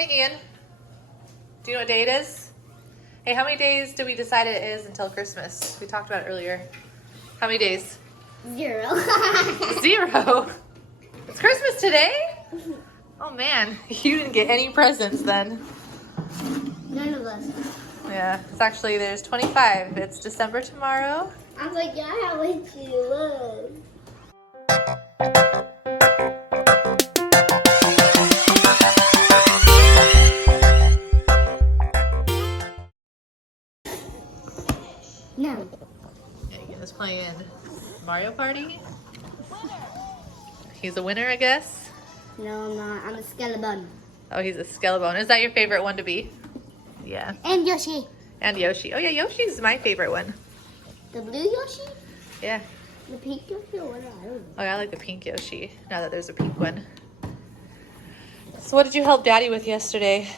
Hey, Ian. Do you know what day it is? Hey, how many days did we decide it is until Christmas? We talked about it earlier. How many days? 0. 0? It's Christmas today? Oh, man. You didn't get any presents then. None of us. Yeah, it's actually, there's 25. It's December tomorrow. I was like, I have way too low. No. Ian is playing Mario Party. He's a winner, I guess. No, I'm not. I'm a skeleton. Oh, he's a skeleton. Is that your favorite one to be? Yeah. And Yoshi. And Yoshi. Oh, yeah, Yoshi's my favorite one. The blue Yoshi? Yeah. The pink Yoshi? Or what? I don't know. Oh, yeah, I like the pink Yoshi, now that there's a pink one. So what did you help Daddy with yesterday?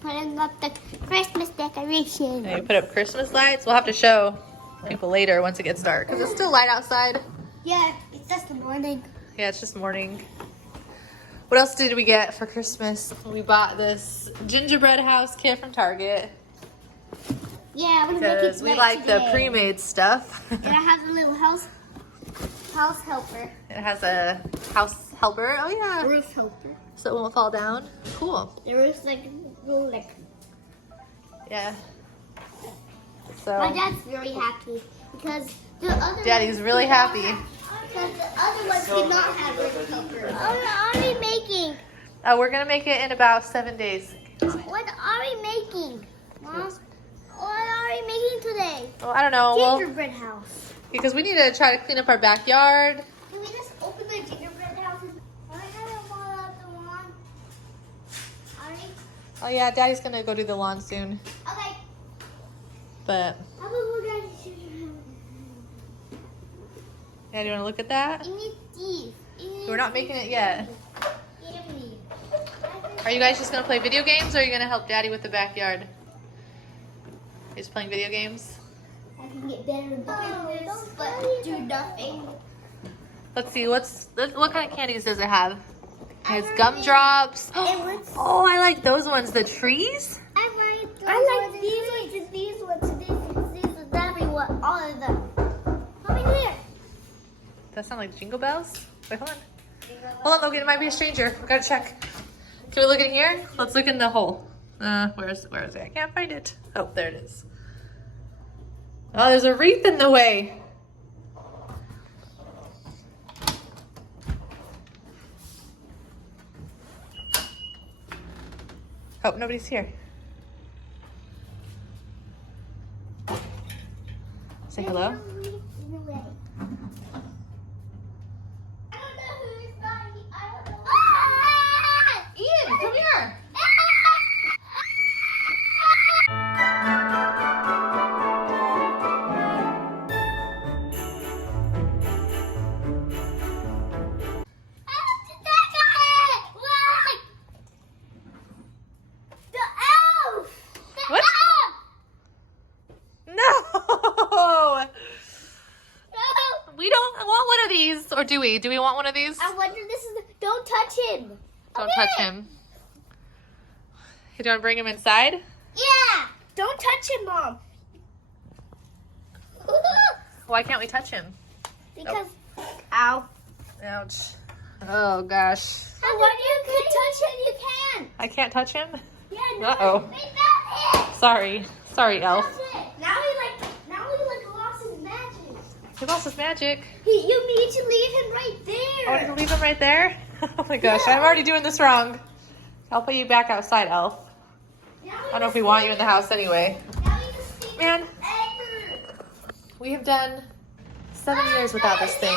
Putting up the Christmas decoration. You put up Christmas lights? We'll have to show people later once it gets dark, because it's still light outside. Yeah, it's just the morning. Yeah, it's just morning. What else did we get for Christmas? We bought this gingerbread house kit from Target. Yeah, I'm gonna make it Because we like today. the pre-made stuff. And I have a little house helper. It has a house helper. Oh, yeah. Roof helper. So it won't fall down. Cool. The roof's like little like. Yeah. My So dad's very happy because the other. Daddy's ones really did not happy. have- Because the other ones did not have roof helper. What are we making? we're going to make it in about 7 days. What are we making, Mom? What are we making today? Well, I don't know. Well, Gingerbread house. because we need to try to clean up our backyard. Can we just open the gingerbread house? I haven't bought out the lawn. Oh, yeah, Daddy's going to go do the lawn soon. Okay. But, How about we go to yeah, do you want to look at that? It needs teeth. We're not making it yet. Italy. Are you guys just going to play video games, or are you going to help Daddy with the backyard? He's playing video games? I can get better at this, but do nothing. Let's see, what kind of candies does it have? It has gumdrops. Oh, I like those ones. The trees? I like these ones and these ones and these and everyone, all of them. Come in here. Does that sound like jingle bells? Wait, hold on. Hold on, Logan. It might be a stranger. We gotta check. Can we look in here? Let's look in the hole. Where is it? I can't find it. Oh, there it is. Oh, there's a wreath in the way. Oh, nobody's here. Say hello. Ian, come here. What? No. We don't want one of these, or do we? Do we want one of these? I wonder this is don't touch him. Don't touch him. You want to bring him inside? Yeah. Don't touch him, Mom. Why can't we touch him? Because ow. Ouch. Oh gosh. What you can touch him, you can. I can't touch him? Yeah, no. Uh-oh. We found it. Sorry. Sorry, Elf. That's it. Now he lost his magic. He lost his magic. You need to leave him right Oh, there. to leave him right there? Oh my gosh, Yeah. I'm already doing this wrong. I'll put you back outside, Elf. I don't know if we want you in the house anyway. Man, we have done 7 years without this thing.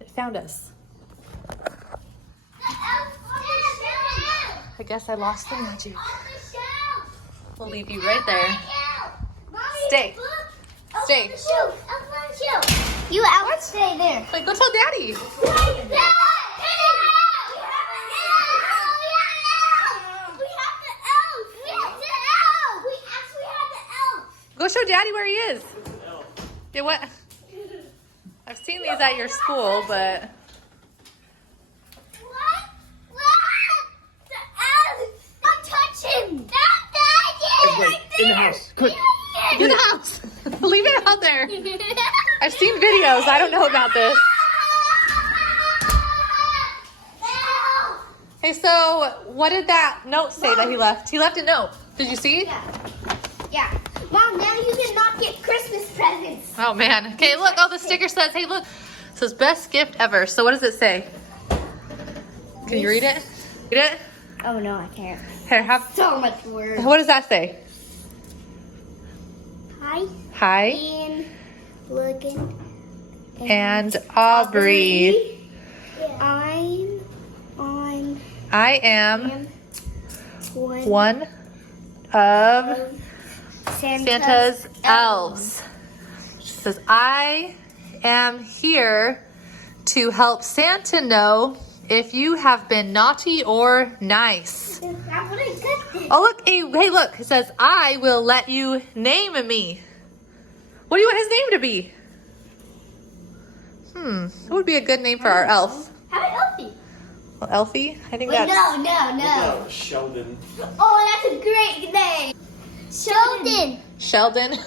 It found us. I guess I lost the magic. We'll leave you right there. Stay. Stay. You out. Stay there. Wait, go tell Daddy. Go show Daddy where he is. Yeah, what? I've seen these at your school, but... What? The elf! In the house, quick. In the house. Leave it out there. I've seen videos. I don't know about this. Hey, so what did that note say that he left? He left a note. Did you see? Yeah. Mom, now you cannot get Christmas presents. Oh man. Okay, look. Oh, the sticker says, hey, look. It says best gift ever. So what does it say? Can you read it? Read it? Oh no, I can't. Here, have. So much words. What does that say? Hi. Hi. And Logan. And Aubree. I am one of Santa's elves. She says, I am here to help Santa know if you have been naughty or nice. Oh, look. Hey, look. It says, I will let you name me. What do you want his name to be? What would be a good name for our elf? How about Elfie? Well, Elfie? I think Wait, that's... no. Sheldon. Oh, that's a great name. Sheldon. Sheldon?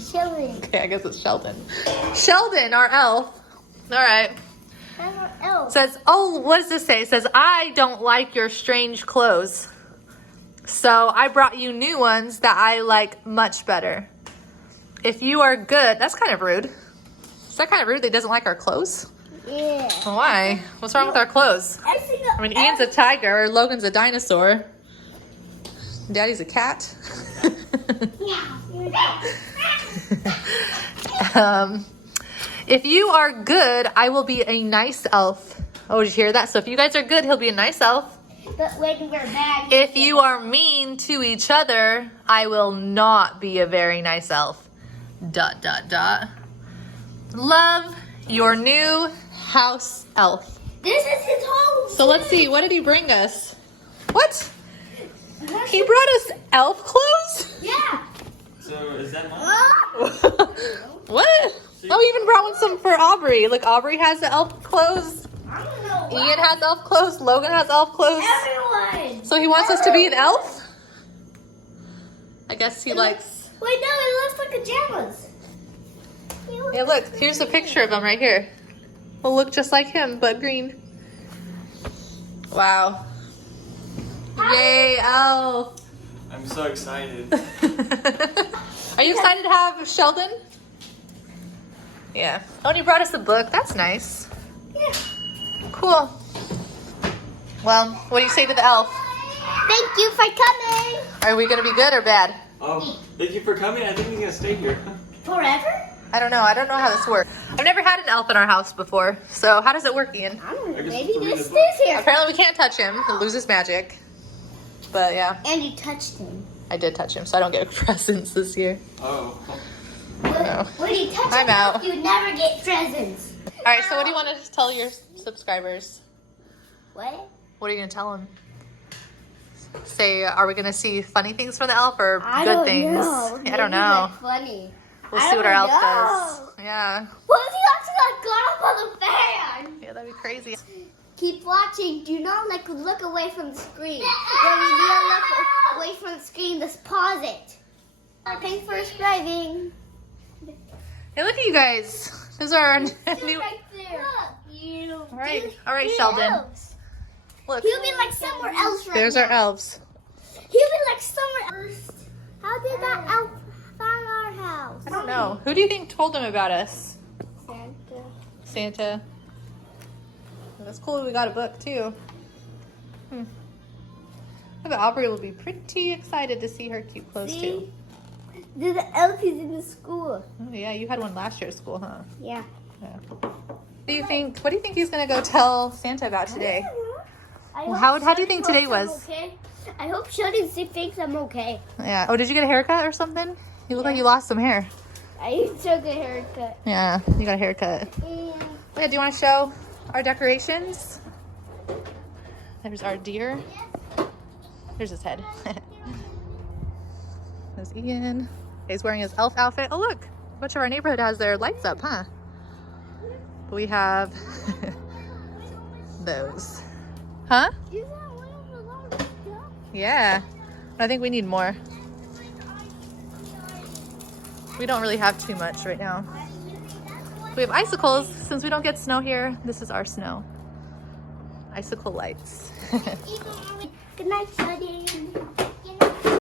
Sheldon. Okay, I guess it's Sheldon. Sheldon, our elf. All right. That's our elf. Says, oh, what does this say? It says, I don't like your strange clothes. So I brought you new ones that I like much better. If you are good... That's kind of rude. Is that kind of rude that he doesn't like our clothes? Yeah. Why? What's wrong with our clothes? I mean, Ian's a tiger, Logan's a dinosaur. Daddy's a cat. If you are good, I will be a nice elf. Oh, did you hear that? So if you guys are good, he'll be a nice elf. But when we're bad... If you are mean to each other, I will not be a very nice elf. ... Love, your new house elf. This is his home. So let's see, what did he bring us? What? He brought us elf clothes? Yeah. So is that mine? What? Oh, he even brought one some for Aubree. Look, Aubree has the elf clothes. I don't know. Ian has elf clothes. Logan has elf clothes. Everyone. So he wants us to be an elf? I guess he likes... Wait, no, it looks like pajamas. Yeah, look, here's a picture of him right here. Will look just like him, but green. Wow. Yay, elf. I'm so excited. Are you excited to have Sheldon? Yeah. Oh, and he brought us a book. That's nice. Yeah. Cool. Well, what do you say to the elf? Thank you for coming. Are we going to be good or bad? Oh, thank you for coming. I think he's gonna stay here. Forever? I don't know. I don't know how this works. I've never had an elf in our house before. So how does it work, Ian? I don't know. I guess Maybe to read this the book. stays here. Apparently we can't touch him. He'll lose his magic. But yeah, And you touched him. I did touch him, so I don't get presents this year. Oh. No. When you touch I'm him, out. you never get presents. All right, so what do you want to tell your subscribers? What? What are you going to tell them? Say, are we going to see funny things from the elf or I good don't things? know. I don't Maybe know. like funny. We'll I see what our elf don't does. know. Yeah. What if he actually got up on the fan? Yeah, that'd be crazy. Keep watching. Do not look away from the screen. When you look away from the screen, just pause it. Thanks for subscribing. Hey, look at you guys. Those are our new... Right there. Look, All right, Sheldon. Elves. Look, He'll be like somewhere else right there's now. our elves. He'll be like somewhere else. How did that elf find our house? I don't know. Who do you think told him about us? Santa. Santa. Well, that's cool. We got a book too. I bet Aubree will be pretty excited to see her cute clothes too. The elf is in the school. Oh yeah, you had one last year at school, huh? Yeah. Yeah. What do you think he's gonna go tell Santa about today? Well, how do you think today was? Okay. I hope Sheldon thinks I'm okay. Yeah. Oh, did you get a haircut or something? You look like you lost some hair. I took a haircut. Yeah, you got a haircut. Yeah, do you want to show our decorations? There's our deer. There's his head. There's Ian. He's wearing his elf outfit. Oh, look. A bunch of our neighborhood has their lights up, huh? We have those. Huh? Yeah. I think we need more. We don't really have too much right now. We have icicles. Since we don't get snow here, this is our snow. Icicle lights. Good night, Shuddy.